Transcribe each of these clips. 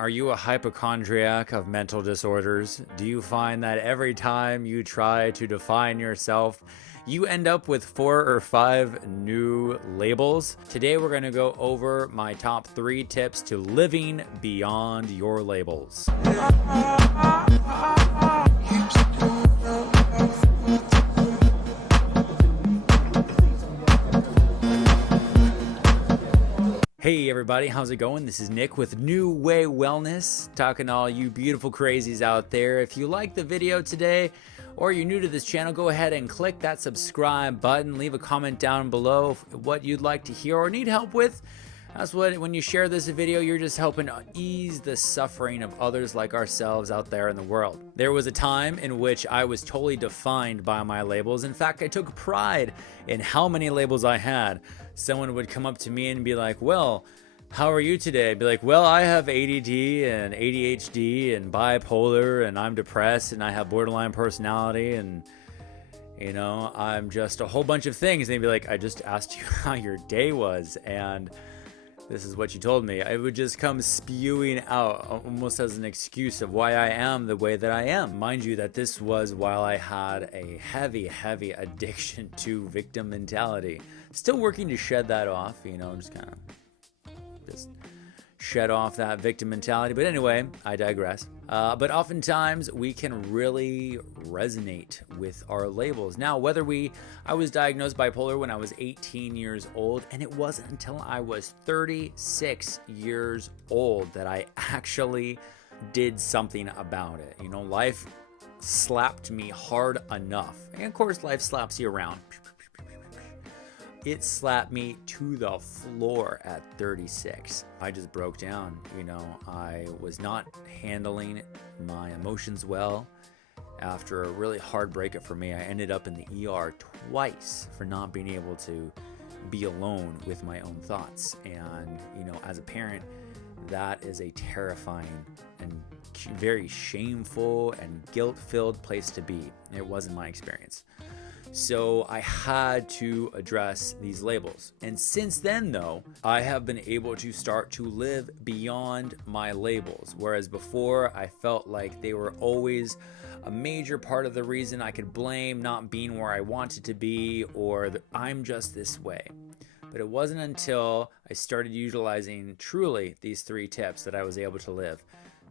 Are you a hypochondriac of mental disorders? Do you find that every time you try to define yourself, you end up with 4 or 5 new labels? Today we're going to go over my top 3 tips to living beyond your labels. Hey everybody, how's it going? This is Nick with New Way Wellness, talking to all you beautiful crazies out there. If you like the video today, or you're new to this channel, go ahead and click that subscribe button. Leave a comment down below what you'd like to hear or need help with. That's what, when you share this video, you're just helping ease the suffering of others like ourselves out there in the world. There was a time in which I was totally defined by my labels. In fact, I took pride in how many labels I had. Someone would come up to me and be like, well, how are you today? I'd be like, well, I have ADD and ADHD and bipolar and I'm depressed and I have borderline personality and, you know, I'm just a whole bunch of things. And they'd be like, I just asked you how your day was and this is what you told me. I would just come spewing out almost as an excuse of why I am the way that I am. Mind you that this was while I had a heavy addiction to victim mentality. Still working to shed that off, you know, just kind of shed off that victim mentality. But anyway, I digress. But oftentimes we can really resonate with our labels. Now, I was diagnosed bipolar when I was 18 years old, and it wasn't until I was 36 years old that I actually did something about it. You know, life slapped me hard enough. And of course, life slaps you around. It slapped me to the floor at 36. I just broke down. You know, I was not handling my emotions well. After a really hard breakup for me, I ended up in the ER twice for not being able to be alone with my own thoughts. And, you know, as a parent, that is a terrifying and very shameful and guilt-filled place to be. It wasn't my experience. So I had to address these labels. And since then, though, I have been able to start to live beyond my labels. Whereas before, I felt like they were always a major part of the reason I could blame not being where I wanted to be, or that I'm just this way. But it wasn't until I started utilizing truly these 3 tips that I was able to live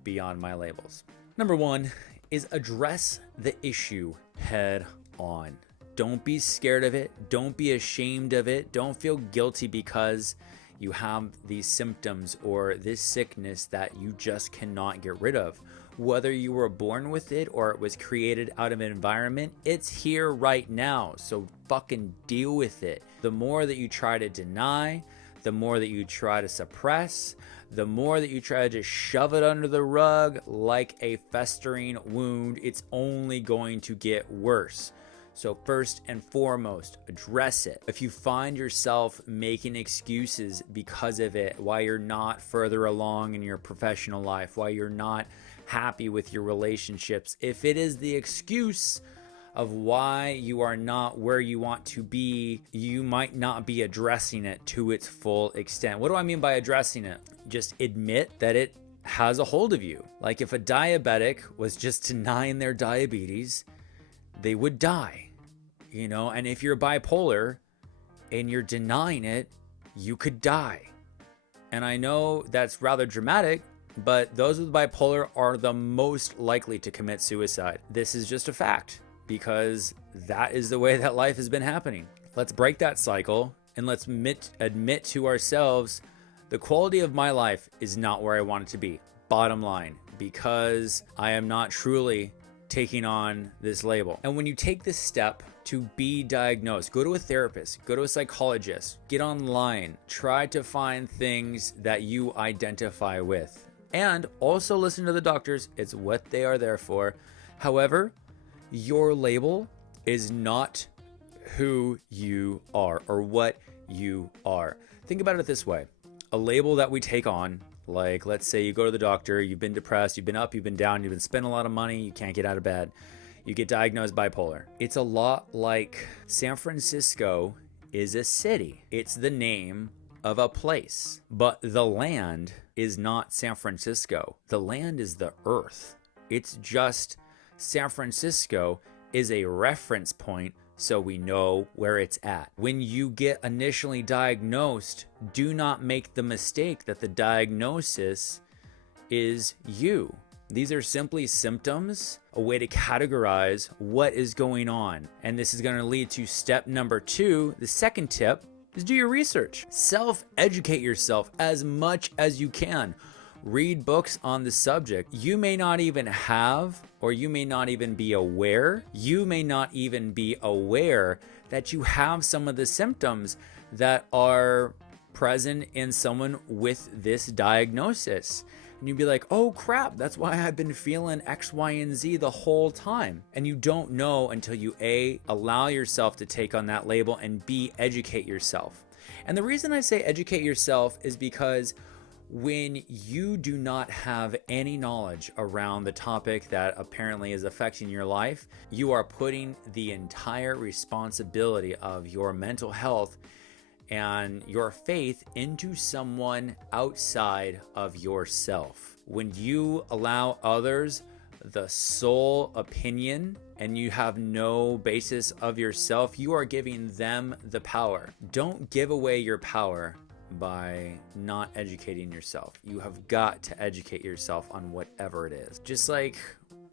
beyond my labels. Number 1 is address the issue head on. Don't be scared of it. Don't be ashamed of it. Don't feel guilty because you have these symptoms or this sickness that you just cannot get rid of. Whether you were born with it or it was created out of an environment, it's here right now. So fucking deal with it. The more that you try to deny, the more that you try to suppress, the more that you try to just shove it under the rug like a festering wound, it's only going to get worse. So first and foremost, address it. If you find yourself making excuses because of it, why you're not further along in your professional life, why you're not happy with your relationships, if it is the excuse of why you are not where you want to be, you might not be addressing it to its full extent. What do I mean by addressing it? Just admit that it has a hold of you. Like if a diabetic was just denying their diabetes, they would die. You know, and if you're bipolar and you're denying it, you could die. And I know that's rather dramatic, but those with bipolar are the most likely to commit suicide. This is just a fact because that is the way that life has been happening. Let's break that cycle and let's admit to ourselves the quality of my life is not where I want it to be. Bottom line, because I am not truly taking on this label. And when you take this step to be diagnosed, go to a therapist, go to a psychologist, get online, try to find things that you identify with. And also listen to the doctors, it's what they are there for. However, your label is not who you are or what you are. Think about it this way. A label that we take on, like let's say you go to the doctor, you've been depressed, you've been up, you've been down, you've been spending a lot of money, you can't get out of bed. You get diagnosed bipolar. It's a lot like San Francisco is a city. It's the name of a place. But the land is not San Francisco. The land is the earth. It's just San Francisco is a reference point so we know where it's at. When you get initially diagnosed, do not make the mistake that the diagnosis is you. These are simply symptoms, a way to categorize what is going on. And this is going to lead to step number 2. The second tip is do your research. Self-educate yourself as much as you can. Read books on the subject. You may not even have, or you may not even be aware, that you have some of the symptoms that are present in someone with this diagnosis. And you'd be like, oh crap, that's why I've been feeling X, Y, and Z the whole time. And you don't know until you A, allow yourself to take on that label, and B, educate yourself. And the reason I say educate yourself is because when you do not have any knowledge around the topic that apparently is affecting your life, you are putting the entire responsibility of your mental health and your faith into someone outside of yourself. When you allow others the sole opinion and you have no basis of yourself, you are giving them the power. Don't give away your power by not educating yourself. You have got to educate yourself on whatever it is. Just like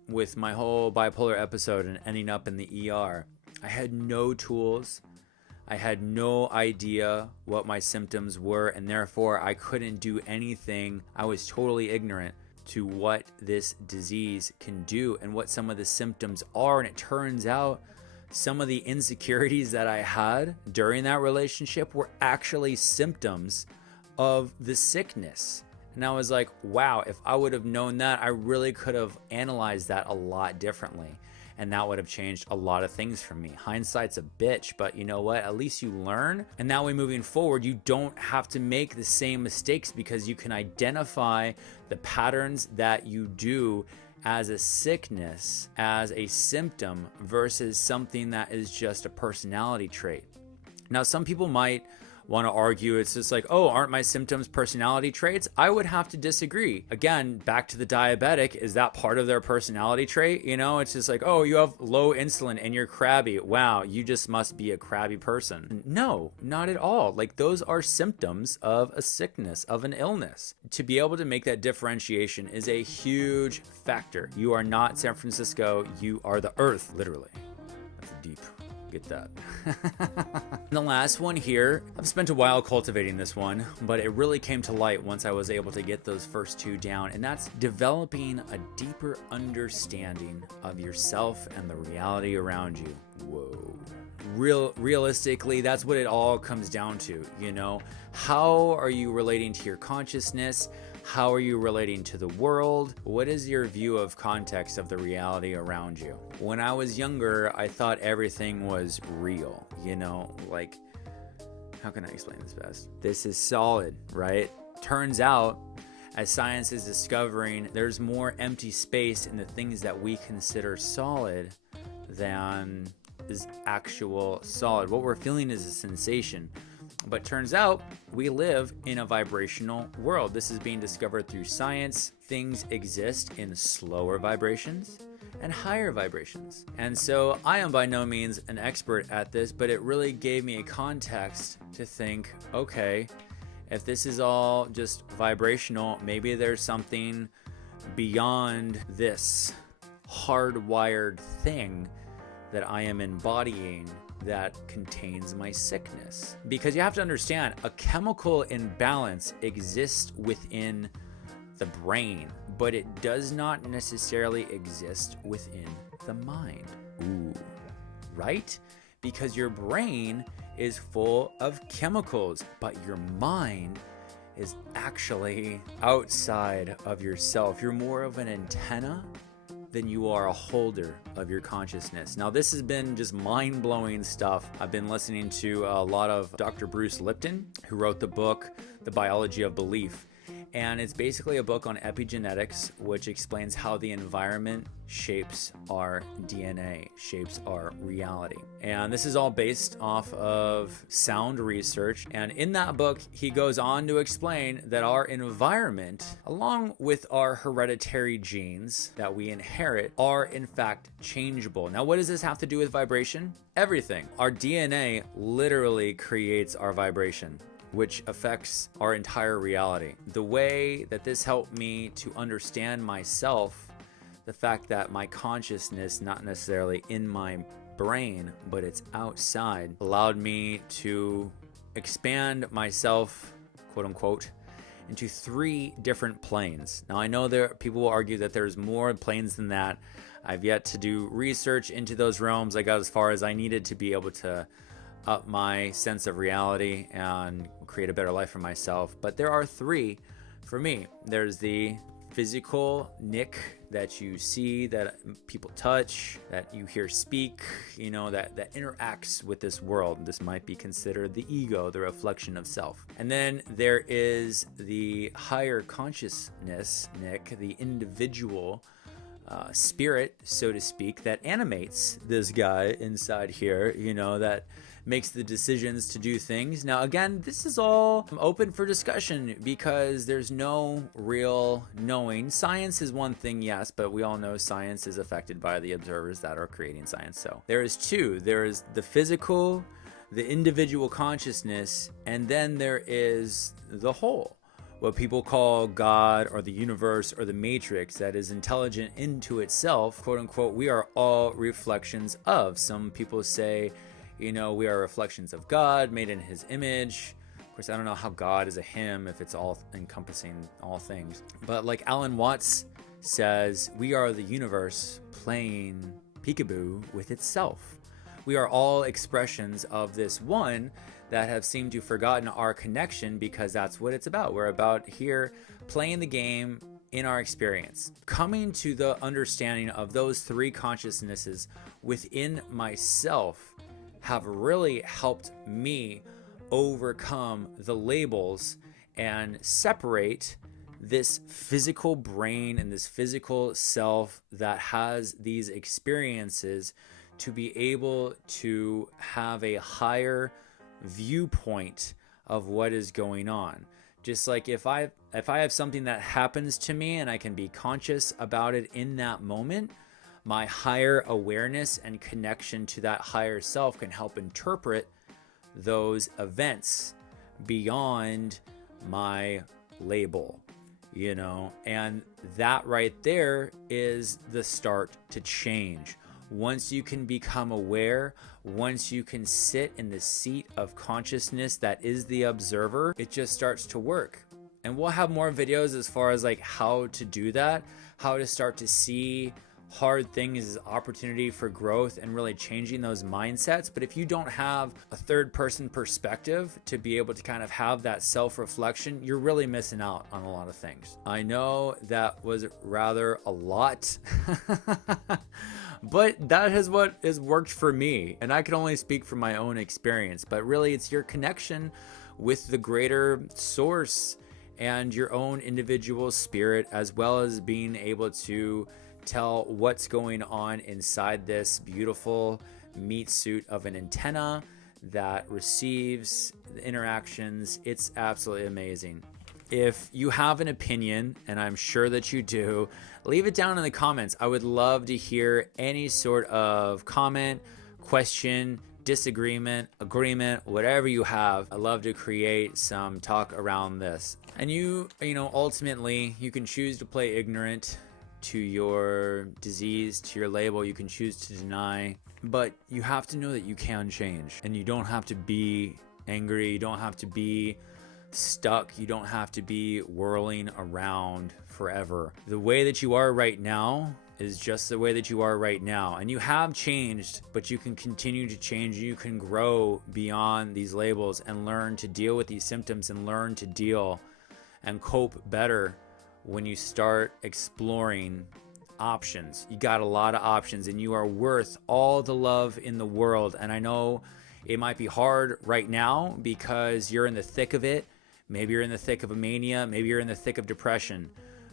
with my whole bipolar episode and ending up in the ER, I had no tools. I had no idea what my symptoms were, and therefore I couldn't do anything. I was totally ignorant to what this disease can do and what some of the symptoms are. And it turns out some of the insecurities that I had during that relationship were actually symptoms of the sickness. And I was like, wow, if I would have known that, I really could have analyzed that a lot differently. And that would have changed a lot of things for me. Hindsight's a bitch, but you know what? At least you learn. And that way moving forward, you don't have to make the same mistakes because you can identify the patterns that you do as a sickness, as a symptom versus something that is just a personality trait. Now, some people might want to argue it's just like, oh, aren't my symptoms personality traits? I would have to disagree. Again, back to the diabetic, is that part of their personality trait? You know, it's just like, oh, you have low insulin and you're crabby. Wow, you just must be a crabby person. No, not at all. Like, those are symptoms of a sickness, of an illness. To be able to make that differentiation is a huge factor. You are not San Francisco, you are the earth, literally. That's deep. Get that. The last one here, I've spent a while cultivating this one, but it really came to light once I was able to get those first 2 down, and that's developing a deeper understanding of yourself and the reality around you. Whoa. Realistically, that's what it all comes down to, you know? How are you relating to your consciousness? How are you relating to the world? What is your view of context of the reality around you? When I was younger, I thought everything was real, you know, like, how can I explain this best? This is solid, right? Turns out, as science is discovering, there's more empty space in the things that we consider solid than is actual solid. What we're feeling is a sensation. But turns out we live in a vibrational world. This is being discovered through science. Things exist in slower vibrations and higher vibrations. And so I am by no means an expert at this, but it really gave me a context to think, okay, if this is all just vibrational, maybe there's something beyond this hardwired thing that I am embodying that contains my sickness. Because you have to understand, a chemical imbalance exists within the brain, but it does not necessarily exist within the mind. Ooh, right? Because your brain is full of chemicals, but your mind is actually outside of yourself. You're more of an antenna than you are a holder of your consciousness. Now, this has been just mind-blowing stuff. I've been listening to a lot of Dr. Bruce Lipton, who wrote the book, The Biology of Belief. And it's basically a book on epigenetics, which explains how the environment shapes our DNA, shapes our reality. And this is all based off of sound research. And in that book, he goes on to explain that our environment, along with our hereditary genes that we inherit, are in fact changeable. Now, what does this have to do with vibration? Everything. Our DNA literally creates our vibration, which affects our entire reality. The way that this helped me to understand myself, the fact that my consciousness, not necessarily in my brain, but it's outside, allowed me to expand myself, quote unquote, into 3 different planes. Now, I know people will argue that there's more planes than that. I've yet to do research into those realms. I got as far as I needed to be able to up my sense of reality and create a better life for myself. But there are 3 for me. There's the physical Nick that you see, that people touch, that you hear speak, that interacts with this world. This might be considered the ego, the reflection of self. And then there is the higher consciousness Nick, the individual spirit, so to speak, that animates this guy inside here, that makes the decisions to do things. Now, again, this is all open for discussion because there's no real knowing. Science is one thing, yes, but we all know science is affected by the observers that are creating science. So there is 2. There is the physical, the individual consciousness, and then there is the whole, what people call God or the universe or the matrix, that is intelligent into itself, quote unquote. We are all reflections of. Some people say, we are reflections of God, made in his image. Of course, I don't know how God is a him if it's all encompassing all things. But like Alan Watts says, we are the universe playing peekaboo with itself. We are all expressions of this one that have seemed to have forgotten our connection, because that's what it's about. We're about here playing the game in our experience. Coming to the understanding of those 3 consciousnesses within myself have really helped me overcome the labels and separate this physical brain and this physical self that has these experiences to be able to have a higher viewpoint of what is going on. Just like if I have something that happens to me and I can be conscious about it in that moment, my higher awareness and connection to that higher self can help interpret those events beyond my label, and that right there is the start to change. Once you can become aware, once you can sit in the seat of consciousness that is the observer, it just starts to work. And we'll have more videos as far as like how to do that, how to start to see hard things as opportunity for growth and really changing those mindsets. But if you don't have a 3rd-person perspective to be able to kind of have that self-reflection, you're really missing out on a lot of things. I know that was rather a lot, but that is what has worked for me. And I can only speak from my own experience, but really it's your connection with the greater source and your own individual spirit, as well as being able to tell what's going on inside this beautiful meat suit of an antenna that receives the interactions. It's absolutely amazing. If you have an opinion, and I'm sure that you do, leave it down in the comments. I would love to hear any sort of comment, question, disagreement, agreement, whatever you have. I love to create some talk around this. And ultimately, you can choose to play ignorant to your disease, to your label. You can choose to deny, but you have to know that you can change, and you don't have to be angry. You don't have to be stuck. You don't have to be whirling around forever. The way that you are right now is just the way that you are right now, and you have changed, but you can continue to change. You can grow beyond these labels and learn to deal with these symptoms and learn to deal and cope better when you start exploring options. You got a lot of options, and you are worth all the love in the world. And I know it might be hard right now because you're in the thick of it, Maybe you're in the thick of a mania. Maybe you're in the thick of depression.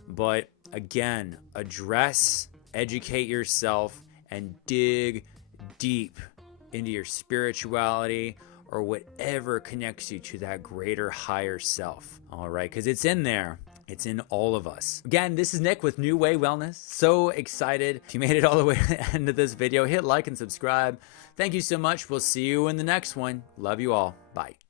But again, address, educate yourself, and dig deep into your spirituality or whatever connects you to that greater, higher self. All right, because it's in there. It's in all of us. Again, this is Nick with New Way Wellness. So excited. If you made it all the way to the end of this video, hit like and subscribe. Thank you so much. We'll see you in the next one. Love you all. Bye.